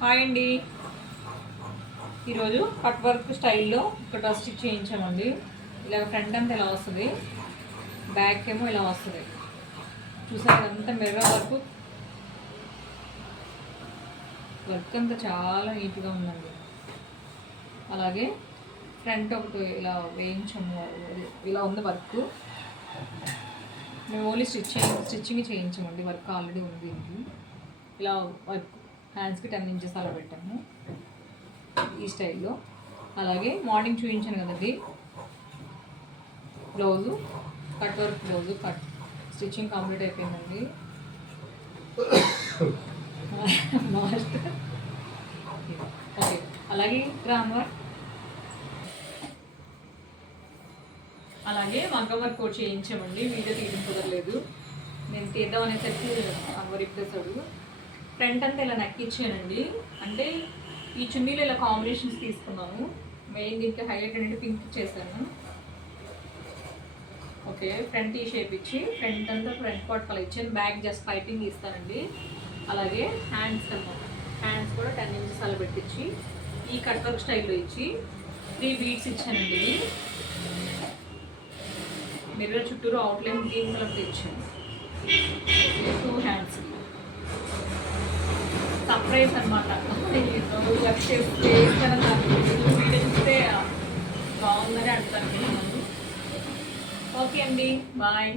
Hi అండి. ఈరోజు cut work స్టైల్లో ఒక డ్రెస్ స్టిచ్ చేయించామండి. ఇలా ఫ్రంట్ అంతా ఇలా వస్తుంది, బ్యాక్ ఏమో ఇలా వస్తుంది. చూసారు అంతా మిర్రర్ వర్క్ అంతా చాలా నీట్గా ఉందండి. అలాగే ఫ్రంట్ ఒకటి ఇలా వేయించాము, ఇలా ఉంది వర్క్. మేము ఓన్లీ స్టిచ్చింగ్ చేయించామండి, వర్క్ ఆల్రెడీ ఉంది. ఇలా వర్క్ హ్యాండ్స్కి 10 ఇంచెస్ అలా పెట్టాము ఈ స్టైల్లో. అలాగే మార్నింగ్ చూపించాను కదండి blouse, cut work blouse stitching complete అయిపోయిందండి. ఓకే, అలాగే గ్రామర్, అలాగే మగ్గం వర్క్ కూడా చేయించామండి. వీడియో తీయడం కుదరలేదు, నేను తీద్దాం అనేసరికి రిప్లేసాడు. ఫ్రంట్ అంతా ఇలా నక్కిచ్చానండి. అంటే ఈ చున్నీలో ఇలా కాంబినేషన్స్ తీసుకున్నాను. మెయిన్ దీనికి హైలైట్ అనేది పింక్ చేశాను. ఓకే, ఫ్రంట్ ఈ షేప్ ఇచ్చి ఫ్రంట్ అంతా ఫ్రంట్ పార్ట్ కలర్ ఇచ్చాను. బ్యాక్ జస్ట్ పైపింగ్ ఇస్తానండి. అలాగే హ్యాండ్స్ అన్నమాట, హ్యాండ్స్ కూడా 10 ఇంచెస్ అలా పెట్టించి ఈ కట్ వర్క్ స్టైల్లో ఇచ్చి 3 బీడ్స్ ఇచ్చానండి. మిర్రర్ చుట్టూరు అవుట్లైన్ గ్రీన్ కలర్తో ఇచ్చాను. 2 హ్యాండ్స్ సర్ప్రైజ్ అనమాట. చేస్తే వీడియో చూస్తే బాగుందని అంటాను. ఓకే అండి, బాయ్.